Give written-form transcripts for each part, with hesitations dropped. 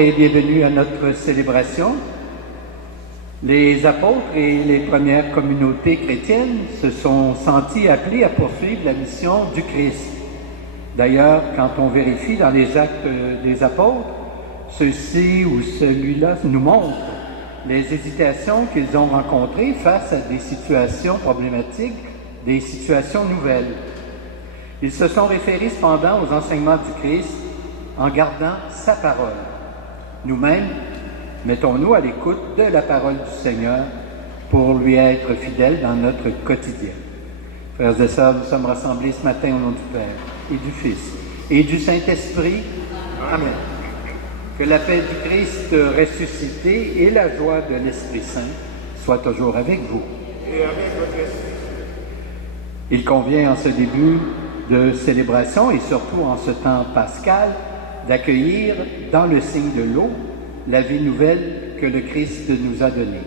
et bienvenue à notre célébration. Les apôtres et les premières communautés chrétiennes se sont sentis appelés à poursuivre la mission du Christ. D'ailleurs, quand on vérifie dans les actes des apôtres, ceux-ci ou celui-là nous montrent les hésitations qu'ils ont rencontrées face à des situations problématiques, des situations nouvelles. Ils se sont référés cependant aux enseignements du Christ en gardant sa parole. Nous-mêmes, mettons-nous à l'écoute de la parole du Seigneur pour lui être fidèles dans notre quotidien. Frères et sœurs, nous sommes rassemblés ce matin au nom du Père et du Fils et du Saint-Esprit. Amen. Que la paix du Christ ressuscité et la joie de l'Esprit Saint soient toujours avec vous. Et avec votre esprit. Il convient en ce début de célébration et surtout en ce temps pascal d'accueillir dans le signe de l'eau la vie nouvelle que le Christ nous a donnée.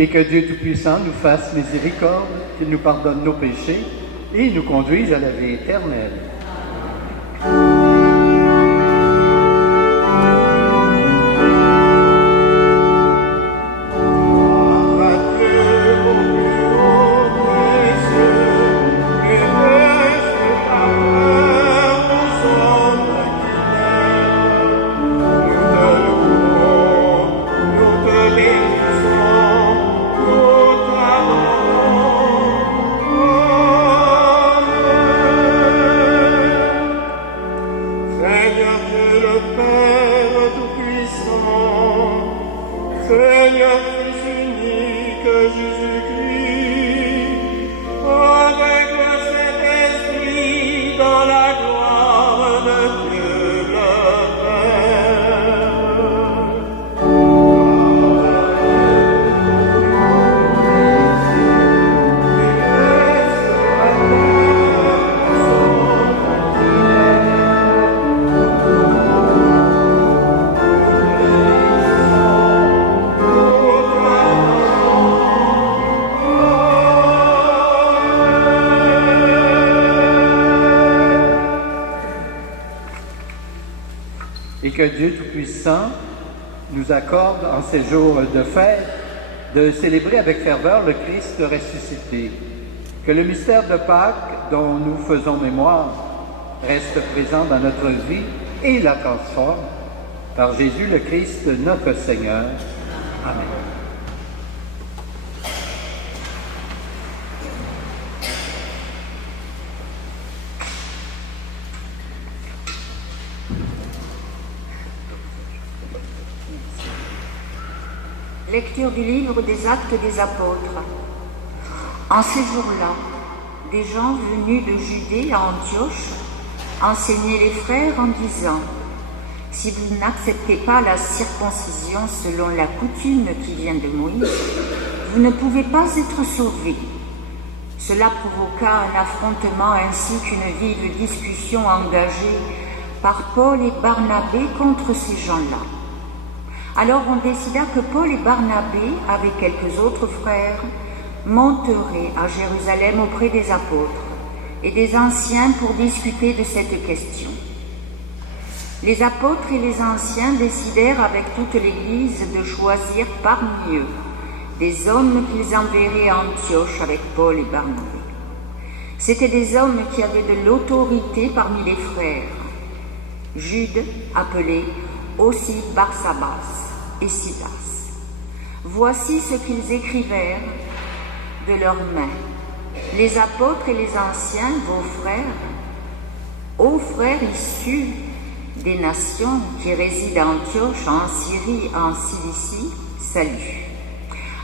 Et que Dieu Tout-Puissant nous fasse miséricorde, qu'il nous pardonne nos péchés et nous conduise à la vie éternelle. Et que Dieu Tout-Puissant nous accorde en ces jours de fête de célébrer avec ferveur le Christ ressuscité. Que le mystère de Pâques dont nous faisons mémoire reste présent dans notre vie et la transforme par Jésus le Christ notre Seigneur. Amen. Lecture du livre des Actes des Apôtres. En ces jours-là, des gens venus de Judée à Antioche enseignaient les frères en disant : si vous n'acceptez pas la circoncision selon la coutume qui vient de Moïse, vous ne pouvez pas être sauvés. Cela provoqua un affrontement ainsi qu'une vive discussion engagée par Paul et Barnabé contre ces gens-là. Alors on décida que Paul et Barnabé, avec quelques autres frères, monteraient à Jérusalem auprès des apôtres et des anciens pour discuter de cette question. Les apôtres et les anciens décidèrent avec toute l'Église de choisir parmi eux des hommes qu'ils enverraient à Antioche avec Paul et Barnabé. C'étaient des hommes qui avaient de l'autorité parmi les frères. Jude, appelé aussi Barsabas, et Silas. Voici ce qu'ils écrivèrent de leurs mains. Les apôtres et les anciens, vos frères, ô frères issus des nations qui résident à Antioche, en Syrie, en Cilicie, salut.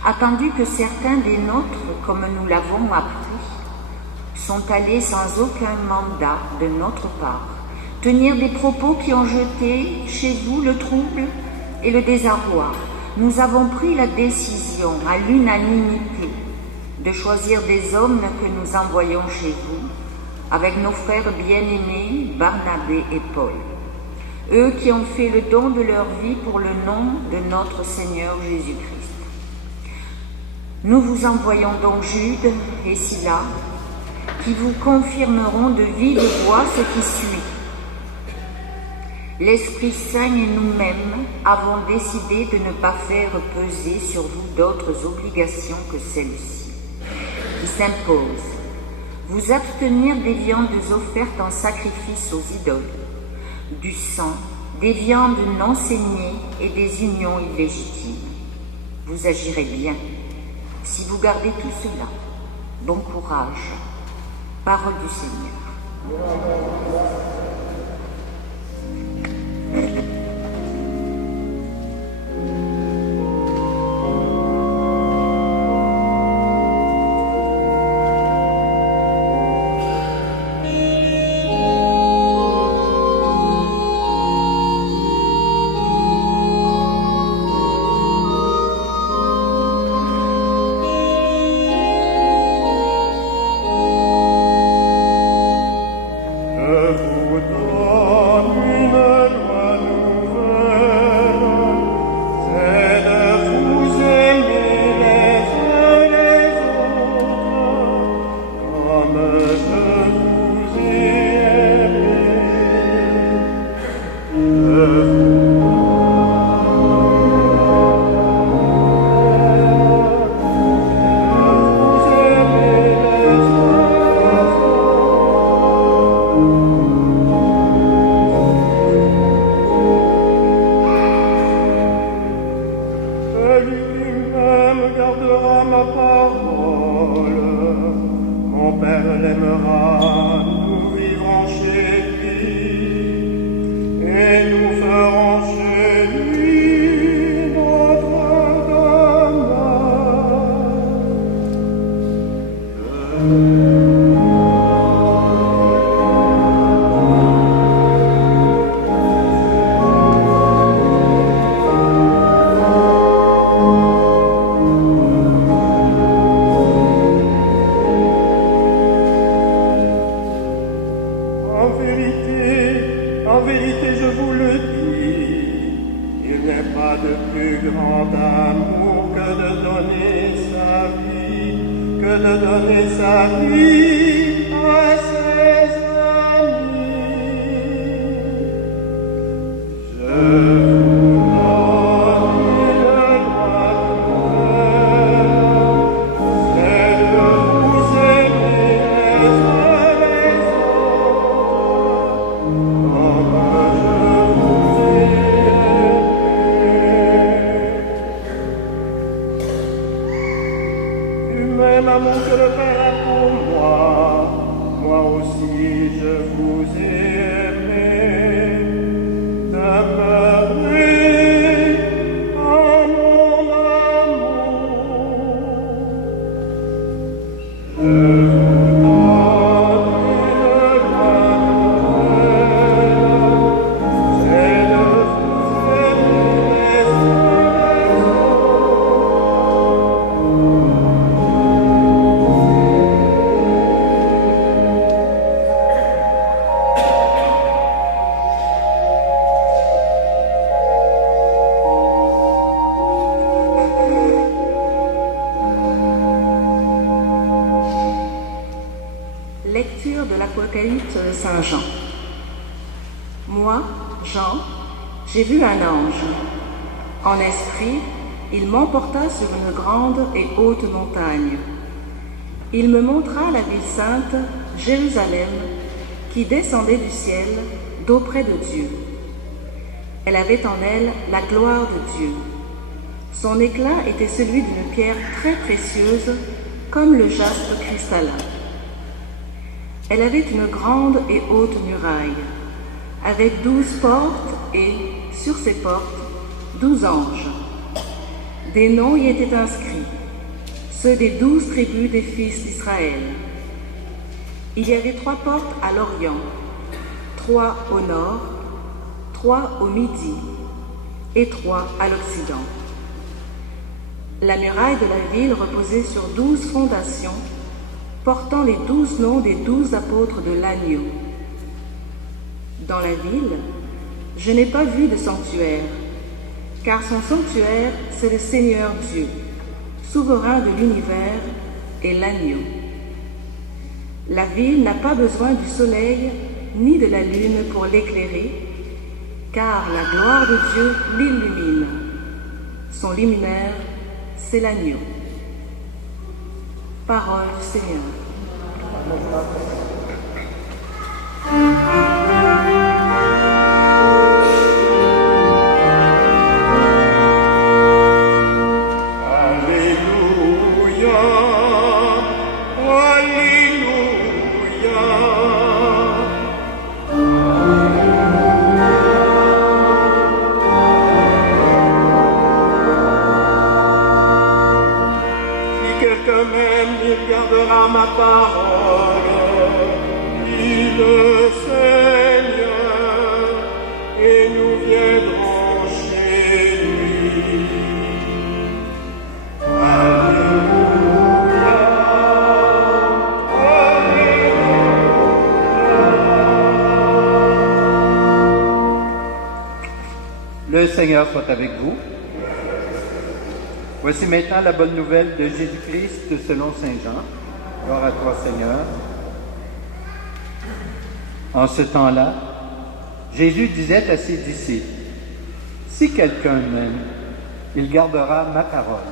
Attendu que certains des nôtres, comme nous l'avons appris, sont allés sans aucun mandat de notre part, tenir des propos qui ont jeté chez vous le trouble et le désarroi, nous avons pris la décision à l'unanimité de choisir des hommes que nous envoyons chez vous, avec nos frères bien-aimés Barnabé et Paul, eux qui ont fait le don de leur vie pour le nom de notre Seigneur Jésus-Christ. Nous vous envoyons donc Jude et Silas, qui vous confirmeront de vive voix ce qui suit. L'Esprit Saint et nous-mêmes avons décidé de ne pas faire peser sur vous d'autres obligations que celles-ci, qui s'imposent. Vous abstenir des viandes offertes en sacrifice aux idoles, du sang, des viandes non saignées et des unions illégitimes. Vous agirez bien si vous gardez tout cela. Bon courage. Parole du Seigneur. Même amour que le Père a pour moi, Lecture de l'Apocalypse de Saint Jean. Moi, Jean, j'ai vu un ange. En esprit, il m'emporta sur une grande et haute montagne. Il me montra la ville sainte, Jérusalem, qui descendait du ciel, d'auprès de Dieu. Elle avait en elle la gloire de Dieu. Son éclat était celui d'une pierre très précieuse, comme le jaspe cristallin. Elle avait une grande et haute muraille, avec 12 portes et, sur ces portes, 12 anges. Des noms y étaient inscrits, ceux des 12 tribus des fils d'Israël. Il y avait 3 portes à l'Orient, 3 au nord, 3 au midi et 3 à l'Occident. La muraille de la ville reposait sur 12 fondations, portant les 12 noms des 12 apôtres de l'agneau. Dans la ville, je n'ai pas vu de sanctuaire, car son sanctuaire, c'est le Seigneur Dieu, souverain de l'univers et l'agneau. La ville n'a pas besoin du soleil ni de la lune pour l'éclairer, car la gloire de Dieu l'illumine. Son luminaire, c'est l'agneau. Parole du Seigneur. Alléluia, Alléluia. Si quelqu'un m'aime, il gardera ma parole, dit le Seigneur, et nous viendrons chez lui. Alléluia, Alléluia. Le Seigneur soit avec vous. Voici maintenant la bonne nouvelle de Jésus-Christ selon Saint Jean. Gloire à toi, Seigneur. En ce temps-là, Jésus disait à ses disciples, « Si quelqu'un m'aime, il gardera ma parole.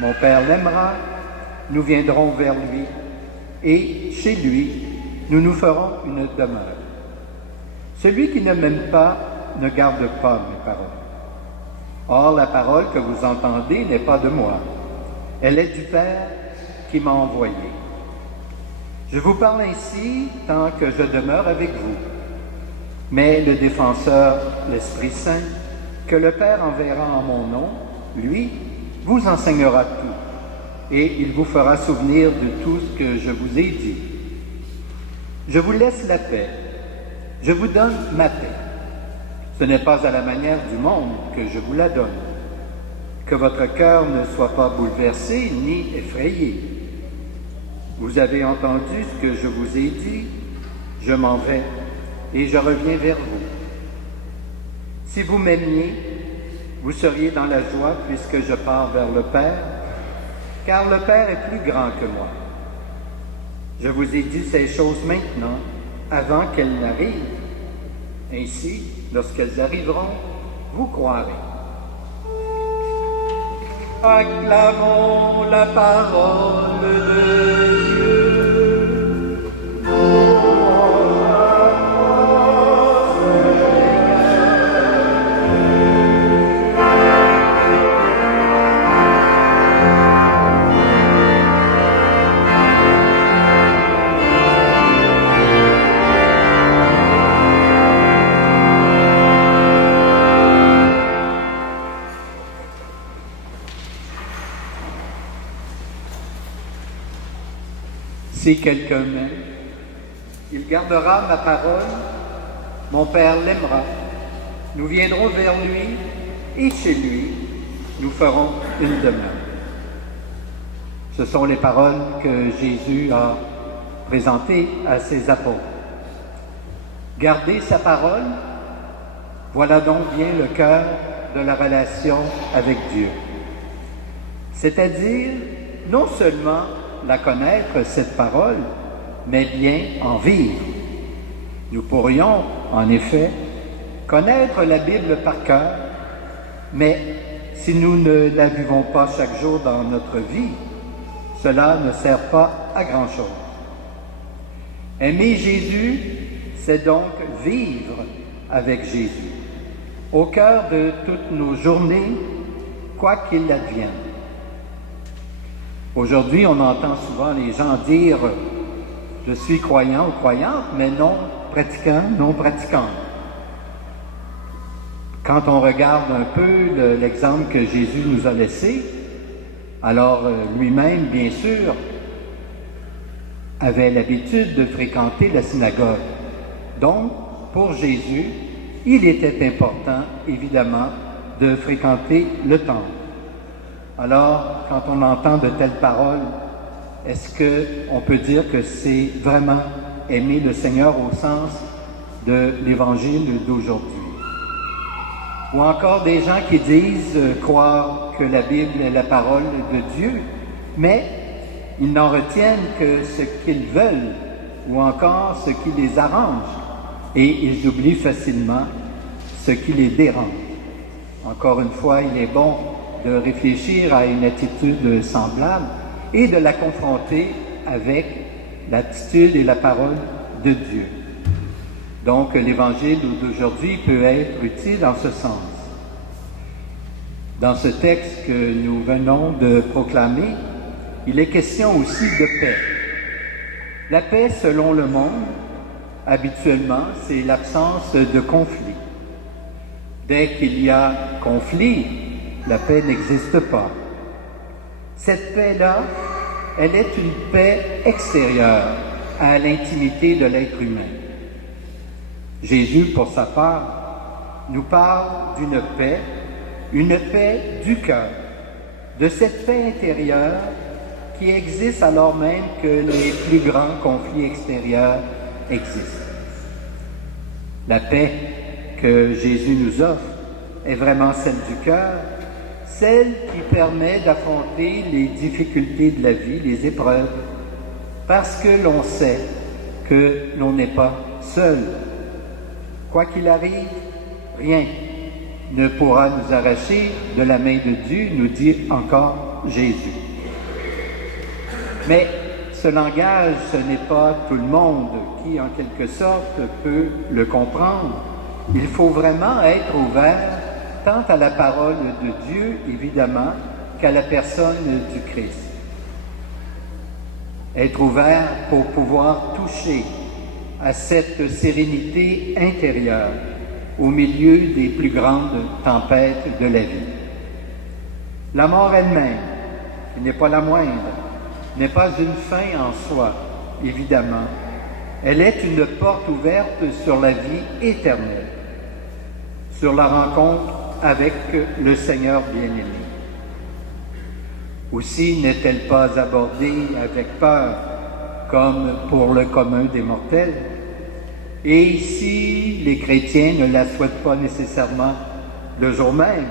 Mon Père l'aimera, nous viendrons vers lui, et chez lui, nous nous ferons une demeure. Celui qui ne m'aime pas ne garde pas mes paroles. Or, la parole que vous entendez n'est pas de moi. Elle est du Père qui m'a envoyé. Je vous parle ainsi tant que je demeure avec vous. Mais le défenseur, l'Esprit Saint, que le Père enverra en mon nom, lui, vous enseignera tout, et il vous fera souvenir de tout ce que je vous ai dit. Je vous laisse la paix. Je vous donne ma paix. Ce n'est pas à la manière du monde que je vous la donne. Que votre cœur ne soit pas bouleversé ni effrayé. Vous avez entendu ce que je vous ai dit, je m'en vais et je reviens vers vous. Si vous m'aimiez, vous seriez dans la joie puisque je pars vers le Père, car le Père est plus grand que moi. Je vous ai dit ces choses maintenant, avant qu'elles n'arrivent. Ainsi, lorsqu'elles arriveront, vous croirez. Acclamons la parole de Dieu. Si quelqu'un m'aime, il gardera ma parole, mon Père l'aimera, nous viendrons vers lui et chez lui, nous ferons une demeure. Ce sont les paroles que Jésus a présentées à ses apôtres. Garder sa parole, voilà donc bien le cœur de la relation avec Dieu. C'est-à-dire, non seulement la connaître, cette parole, mais bien en vivre. Nous pourrions, en effet, connaître la Bible par cœur, mais si nous ne la vivons pas chaque jour dans notre vie, cela ne sert pas à grand-chose. Aimer Jésus, c'est donc vivre avec Jésus, au cœur de toutes nos journées, quoi qu'il advienne. Aujourd'hui, on entend souvent les gens dire « Je suis croyant ou croyante, mais non pratiquant, non pratiquante ». Quand on regarde un peu l'exemple que Jésus nous a laissé, alors lui-même, bien sûr, avait l'habitude de fréquenter la synagogue. Donc, pour Jésus, il était important, évidemment, de fréquenter le temple. Alors, quand on entend de telles paroles, est-ce qu'on peut dire que c'est vraiment aimer le Seigneur au sens de l'Évangile d'aujourd'hui? Ou encore des gens qui disent croire que la Bible est la parole de Dieu, mais ils n'en retiennent que ce qu'ils veulent, ou encore ce qui les arrange, et ils oublient facilement ce qui les dérange. Encore une fois, il est bon de réfléchir à une attitude semblable et de la confronter avec l'attitude et la parole de Dieu. Donc, l'Évangile d'aujourd'hui peut être utile en ce sens. Dans ce texte que nous venons de proclamer, il est question aussi de paix. La paix, selon le monde, habituellement, c'est l'absence de conflit. Dès qu'il y a conflit, la paix n'existe pas. Cette paix-là, elle est une paix extérieure à l'intimité de l'être humain. Jésus, pour sa part, nous parle d'une paix du cœur, de cette paix intérieure qui existe alors même que les plus grands conflits extérieurs existent. La paix que Jésus nous offre est vraiment celle du cœur, celle qui permet d'affronter les difficultés de la vie, les épreuves, parce que l'on sait que l'on n'est pas seul. Quoi qu'il arrive, rien ne pourra nous arracher de la main de Dieu, nous dit encore Jésus. Mais ce langage, ce n'est pas tout le monde qui, en quelque sorte, peut le comprendre. Il faut vraiment être ouvert tant à la parole de Dieu, évidemment, qu'à la personne du Christ. Être ouvert pour pouvoir toucher à cette sérénité intérieure au milieu des plus grandes tempêtes de la vie. La mort elle-même, qui n'est pas la moindre, n'est pas une fin en soi, évidemment. Elle est une porte ouverte sur la vie éternelle, sur la rencontre avec le Seigneur bien-aimé. Aussi n'est-elle pas abordée avec peur, comme pour le commun des mortels. Et si les chrétiens ne la souhaitent pas nécessairement le jour même,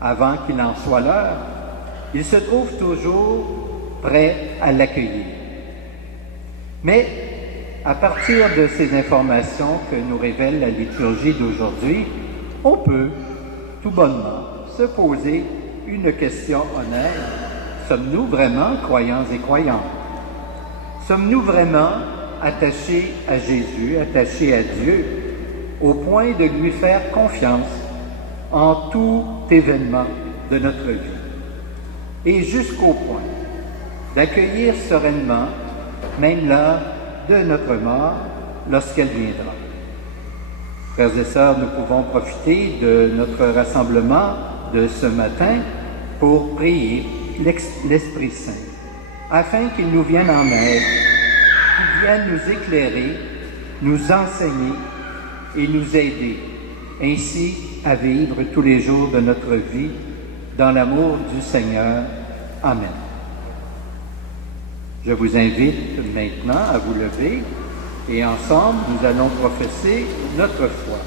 avant qu'il en soit l'heure, ils se trouvent toujours prêts à l'accueillir. Mais à partir de ces informations que nous révèle la liturgie d'aujourd'hui, on peut, tout bonnement, se poser une question honnête. Sommes-nous vraiment croyants et croyantes? Sommes-nous vraiment attachés à Jésus, attachés à Dieu, au point de lui faire confiance en tout événement de notre vie, et jusqu'au point d'accueillir sereinement même l'heure de notre mort lorsqu'elle viendra. Frères et sœurs, nous pouvons profiter de notre rassemblement de ce matin pour prier l'Esprit Saint, afin qu'il nous vienne en aide, qu'il vienne nous éclairer, nous enseigner et nous aider, ainsi à vivre tous les jours de notre vie dans l'amour du Seigneur. Amen. Je vous invite maintenant à vous lever et ensemble nous allons professer notre foi.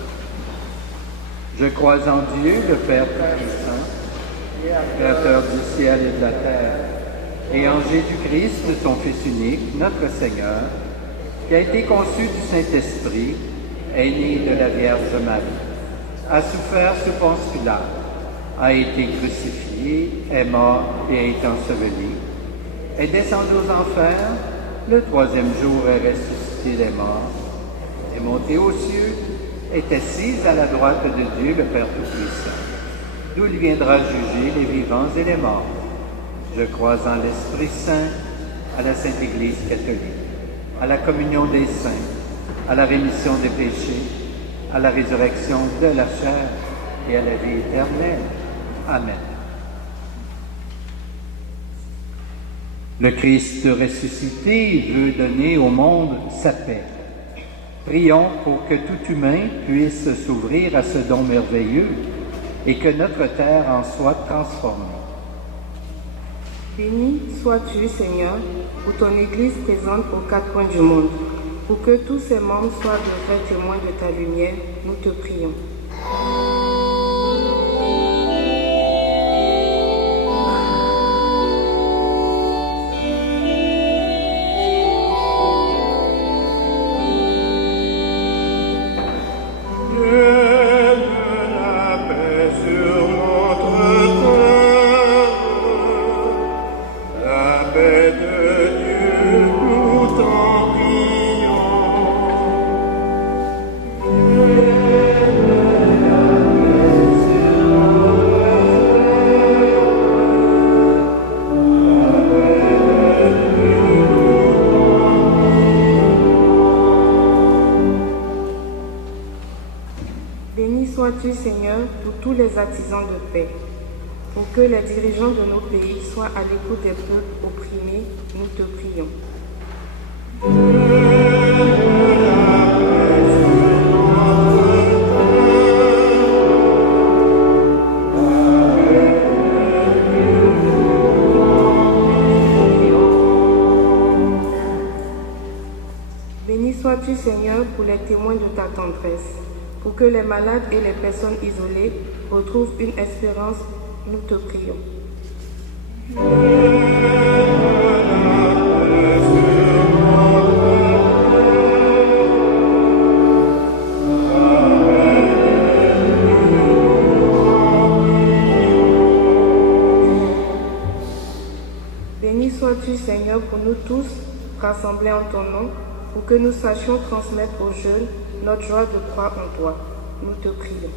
Je crois en Dieu, le Père Très-Saint, Créateur du ciel et de la terre, et en Jésus-Christ, ton Fils unique, notre Seigneur, qui a été conçu du Saint-Esprit, est né de la Vierge Marie, a souffert sous Ponce Pilate, a été crucifié, est mort et a été enseveli, est descendu aux enfers, le troisième jour est ressuscité des morts, est monté aux cieux, est assis à la droite de Dieu, le Père Tout-Puissant, d'où il viendra juger les vivants et les morts. Je crois en l'Esprit Saint, à la Sainte Église catholique, à la communion des saints, à la rémission des péchés, à la résurrection de la chair et à la vie éternelle. Amen. Le Christ ressuscité veut donner au monde sa paix. Prions pour que tout humain puisse s'ouvrir à ce don merveilleux et que notre terre en soit transformée. Béni sois-tu, Seigneur, pour ton Église présente aux quatre coins du monde. Pour que tous ses membres soient de vrais témoins de ta lumière, nous te prions. Sois-tu, Seigneur, pour tous les artisans de paix, pour que les dirigeants de nos pays soient à l'écoute des peuples opprimés, nous te prions. Béni sois-tu, Seigneur, pour les témoins de ta tendresse. Pour que les malades et les personnes isolées retrouvent une espérance, nous te prions. Béni sois-tu, Seigneur, pour nous tous, rassemblés en ton nom, pour que nous sachions transmettre aux jeunes notre joie de croire en toi. Nous te prions.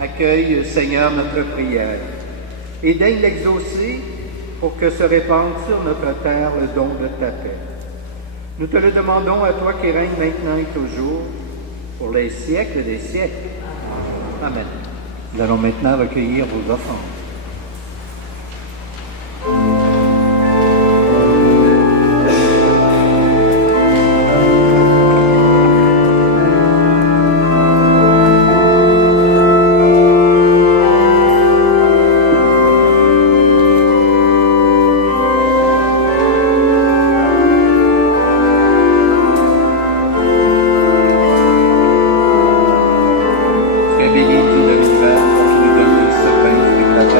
Accueille, Seigneur, notre prière et daigne l'exaucer pour que se répande sur notre terre le don de ta paix. Nous te le demandons à toi qui règnes maintenant et toujours, pour les siècles des siècles. Amen. Nous allons maintenant recueillir vos offrandes. Béni tu de l'univers qui nous donne ce pain spectaculaire.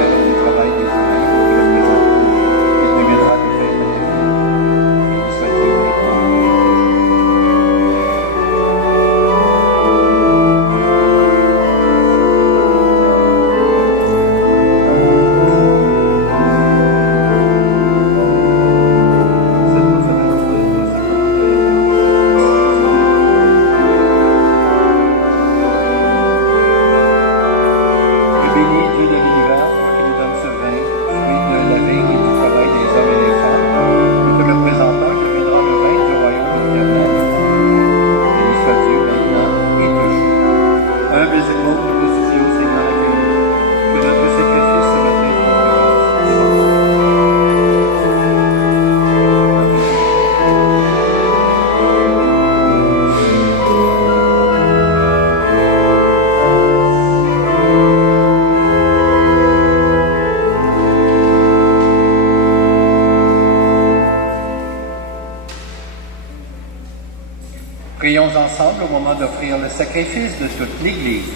Prions ensemble au moment d'offrir le sacrifice de toute l'Église.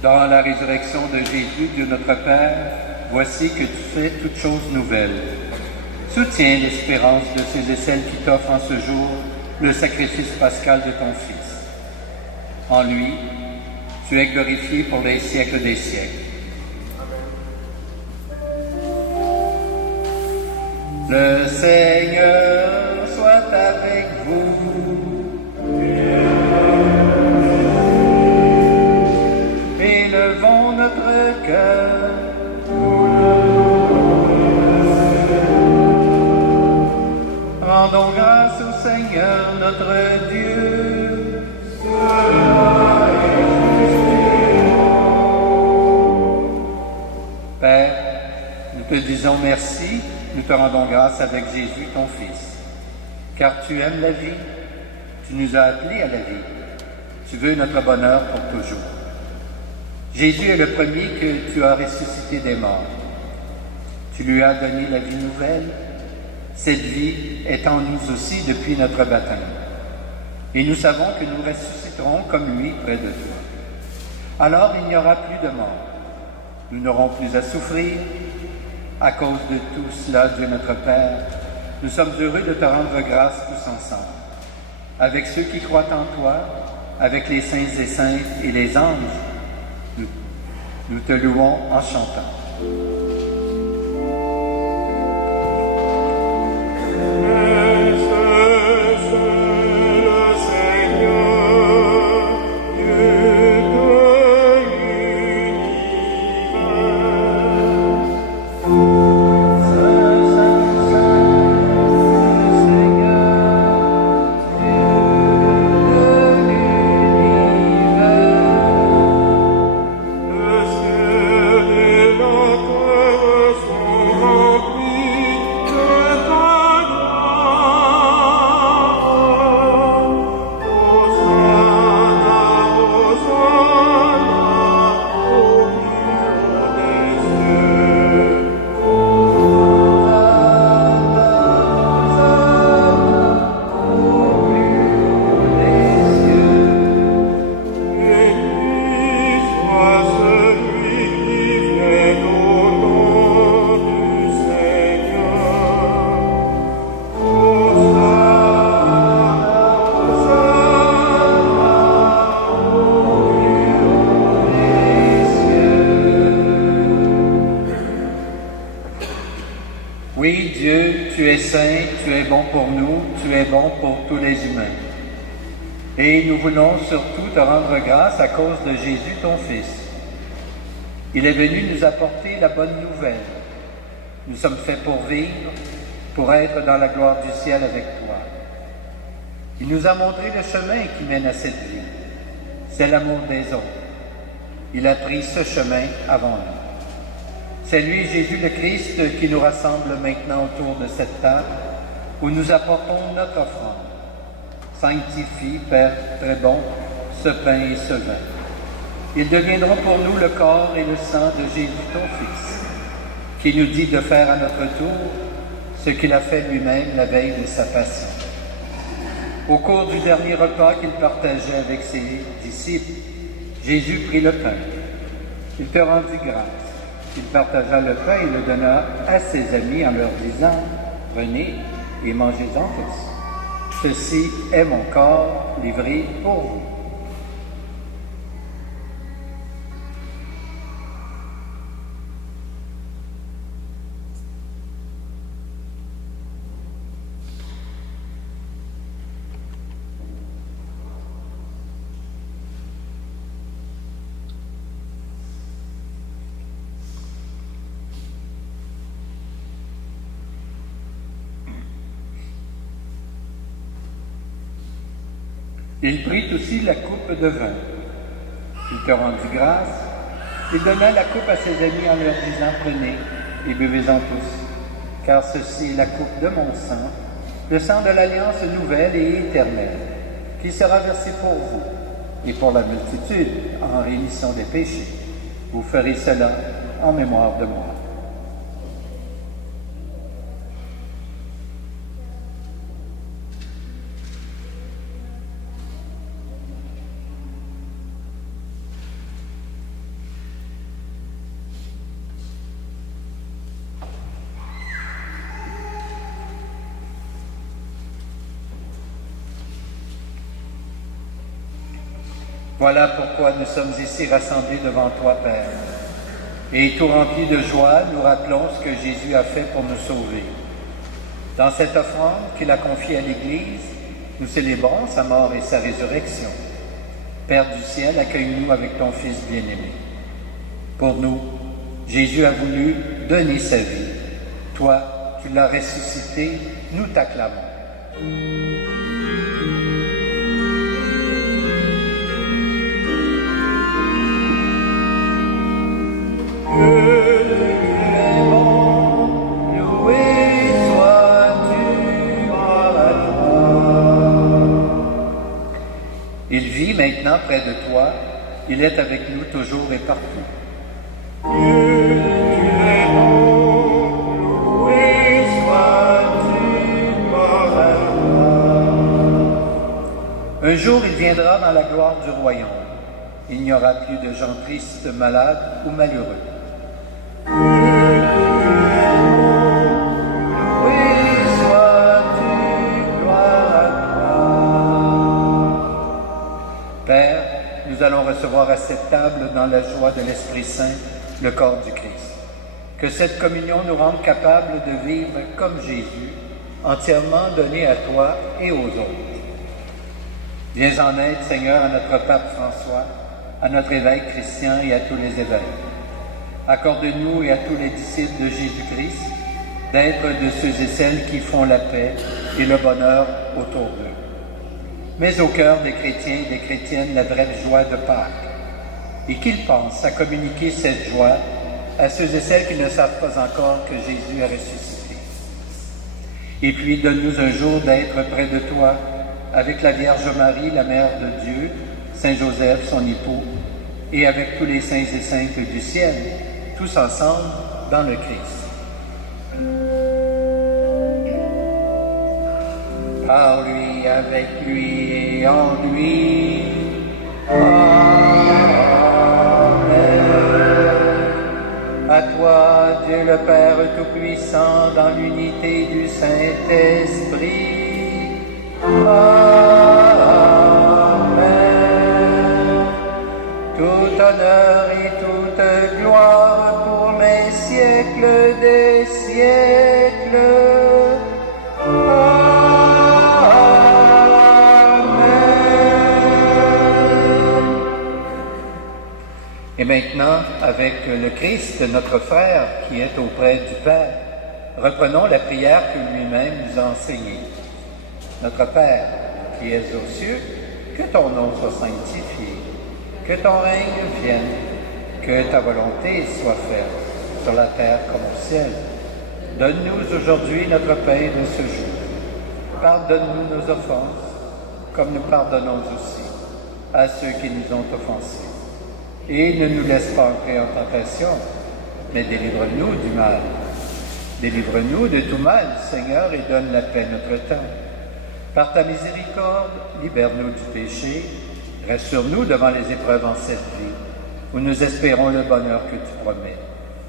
Dans la résurrection de Jésus, Dieu notre Père, voici que tu fais toutes choses nouvelles. Soutiens l'espérance de ceux et celles qui t'offrent en ce jour le sacrifice pascal de ton Fils. En lui, tu es glorifié pour les siècles des siècles. Le Seigneur soit avec vous. Élevons notre cœur. Rendons grâce au Seigneur notre Dieu. Père, nous te disons merci, nous te rendons grâce avec Jésus, ton Fils. Car tu aimes la vie, tu nous as appelés à la vie. Tu veux notre bonheur pour toujours. Jésus est le premier que tu as ressuscité des morts. Tu lui as donné la vie nouvelle. Cette vie est en nous aussi depuis notre baptême. Et nous savons que nous ressusciterons comme lui près de toi. Alors il n'y aura plus de mort. Nous n'aurons plus à souffrir. À cause de tout cela, Dieu notre Père, nous sommes heureux de te rendre grâce tous ensemble. Avec ceux qui croient en toi, avec les saints et saintes et les anges, nous te louons en chantant. Oui, Dieu, tu es saint, tu es bon pour nous, tu es bon pour tous les humains. Et nous voulons surtout te rendre grâce à cause de Jésus, ton Fils. Il est venu nous apporter la bonne nouvelle. Nous sommes faits pour vivre, pour être dans la gloire du ciel avec toi. Il nous a montré le chemin qui mène à cette vie. C'est l'amour des autres. Il a pris ce chemin avant nous. C'est lui, Jésus le Christ, qui nous rassemble maintenant autour de cette table où nous apportons notre offrande. Sanctifie, Père très bon, ce pain et ce vin. Ils deviendront pour nous le corps et le sang de Jésus, ton Fils, qui nous dit de faire à notre tour ce qu'il a fait lui-même la veille de sa passion. Au cours du dernier repas qu'il partageait avec ses disciples, Jésus prit le pain. Il te rendit grâce. Il partagea le pain et le donna à ses amis en leur disant « Prenez et mangez-en tous. Ceci est mon corps livré pour vous. » Il prit aussi la coupe de vin. Il te rendit grâce. Il donna la coupe à ses amis en leur disant « Prenez et buvez-en tous, car ceci est la coupe de mon sang, le sang de l'alliance nouvelle et éternelle, qui sera versé pour vous et pour la multitude en rémission des péchés. Vous ferez cela en mémoire de moi. » Voilà pourquoi nous sommes ici rassemblés devant toi, Père. Et tout remplis de joie, nous rappelons ce que Jésus a fait pour nous sauver. Dans cette offrande qu'il a confiée à l'Église, nous célébrons sa mort et sa résurrection. Père du ciel, accueille-nous avec ton Fils bien-aimé. Pour nous, Jésus a voulu donner sa vie. Toi, tu l'as ressuscité, nous t'acclamons. Il vit maintenant près de toi, il est avec nous toujours et partout. Un jour, il viendra dans la gloire du royaume. Il n'y aura plus de gens tristes, malades ou malheureux. Père, nous allons recevoir à cette table, dans la joie de l'Esprit Saint, le corps du Christ. Que cette communion nous rende capables de vivre comme Jésus, entièrement donné à toi et aux autres. Viens en aide, Seigneur, à notre pape François, à notre évêque Christian et à tous les évêques. Accorde-nous et à tous les disciples de Jésus-Christ d'être de ceux et celles qui font la paix et le bonheur autour d'eux. Mets au cœur des chrétiens et des chrétiennes la vraie joie de Pâques, et qu'ils pensent à communiquer cette joie à ceux et celles qui ne savent pas encore que Jésus a ressuscité. Et puis donne-nous un jour d'être près de toi, avec la Vierge Marie, la Mère de Dieu, Saint Joseph, son époux, et avec tous les saints et saintes du ciel, tous ensemble dans le Christ. Par lui, avec lui et en lui. Amen. À toi, Dieu le Père Tout-Puissant, dans l'unité du Saint-Esprit. Amen. Tout honneur et toute gloire pour les siècles des siècles. Et maintenant, avec le Christ, notre frère, qui est auprès du Père, reprenons la prière que lui-même nous a enseignée. Notre Père, qui es aux cieux, que ton nom soit sanctifié, que ton règne vienne, que ta volonté soit faite, sur la terre comme au ciel. Donne-nous aujourd'hui notre pain de ce jour. Pardonne-nous nos offenses, comme nous pardonnons aussi à ceux qui nous ont offensés. Et ne nous laisse pas entrer en tentation, mais délivre-nous du mal. Délivre-nous de tout mal, Seigneur, et donne la paix à notre temps. Par ta miséricorde, libère-nous du péché, rassure-nous devant les épreuves en cette vie, où nous espérons le bonheur que tu promets,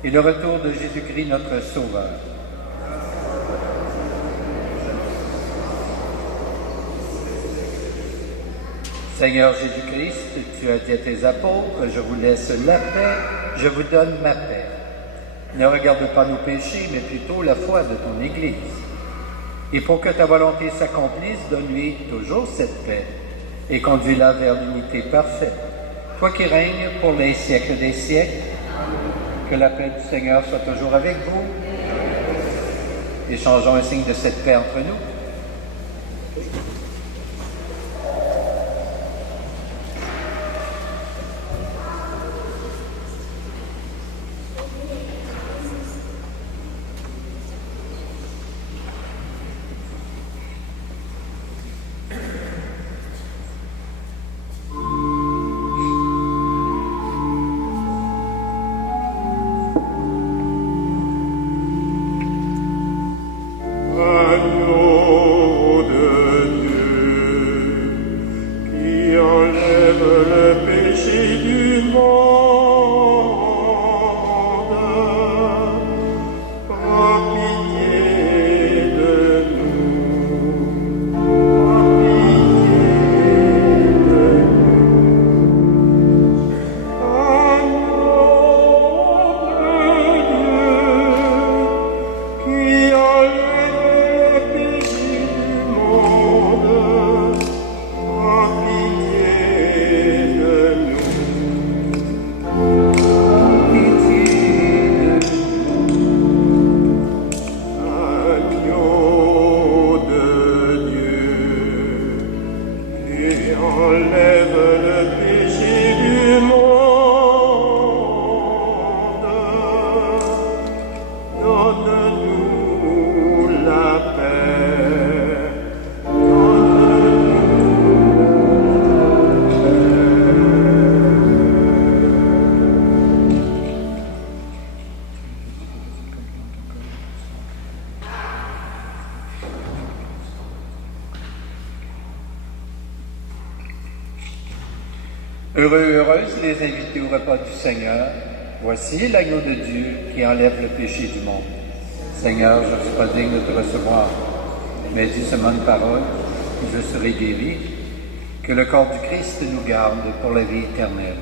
et le retour de Jésus-Christ, notre Sauveur. Seigneur Jésus-Christ, tu as dit à tes apôtres, je vous laisse la paix, je vous donne ma paix. Ne regarde pas nos péchés, mais plutôt la foi de ton Église. Et pour que ta volonté s'accomplisse, donne-lui toujours cette paix et conduis-la vers l'unité parfaite. Toi qui règnes pour les siècles des siècles, que la paix du Seigneur soit toujours avec vous. Échangeons un signe de cette paix entre nous. Heureux et heureuses les invités au repas du Seigneur. Voici l'agneau de Dieu qui enlève le péché du monde. Seigneur, je ne suis pas digne de te recevoir, mais dis seulement une parole, et je serai guéri. Que le corps du Christ nous garde pour la vie éternelle.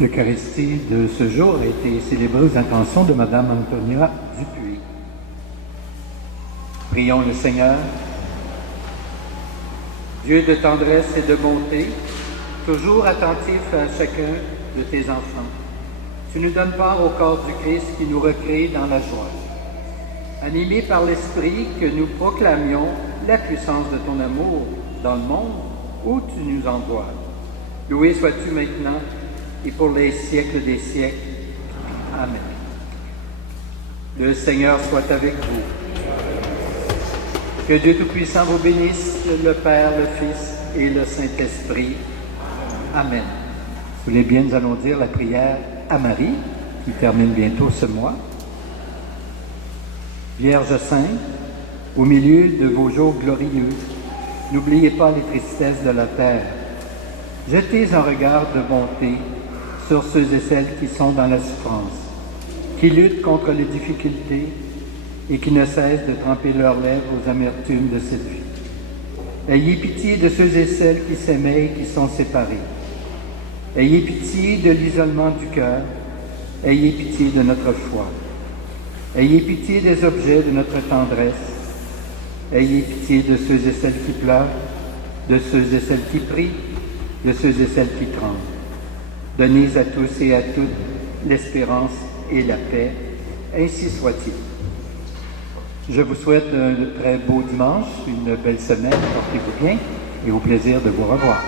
L'Eucharistie de ce jour a été célébrée aux intentions de Madame Antonia Dupuis. Prions le Seigneur. Dieu de tendresse et de bonté, toujours attentif à chacun de tes enfants, tu nous donnes part au corps du Christ qui nous recrée dans la joie. Animés par l'Esprit, que nous proclamions la puissance de ton amour dans le monde où tu nous envoies. Loué sois-tu maintenant et pour les siècles des siècles. Amen. Le Seigneur soit avec vous. Que Dieu Tout-Puissant vous bénisse, le Père, le Fils et le Saint-Esprit. Amen. Si vous voulez bien, nous allons dire la prière à Marie, qui termine bientôt ce mois. Vierge Sainte, au milieu de vos jours glorieux, n'oubliez pas les tristesses de la terre. Jetez un regard de bonté sur ceux et celles qui sont dans la souffrance, qui luttent contre les difficultés et qui ne cessent de tremper leurs lèvres aux amertumes de cette vie. Ayez pitié de ceux et celles qui s'émeillent, qui sont séparés. Ayez pitié de l'isolement du cœur. Ayez pitié de notre foi. Ayez pitié des objets de notre tendresse. Ayez pitié de ceux et celles qui pleurent, de ceux et celles qui prient, de ceux et celles qui tremblent. Donnez à tous et à toutes l'espérance et la paix. Ainsi soit-il. Je vous souhaite un très beau dimanche, une belle semaine, portez-vous bien et au plaisir de vous revoir.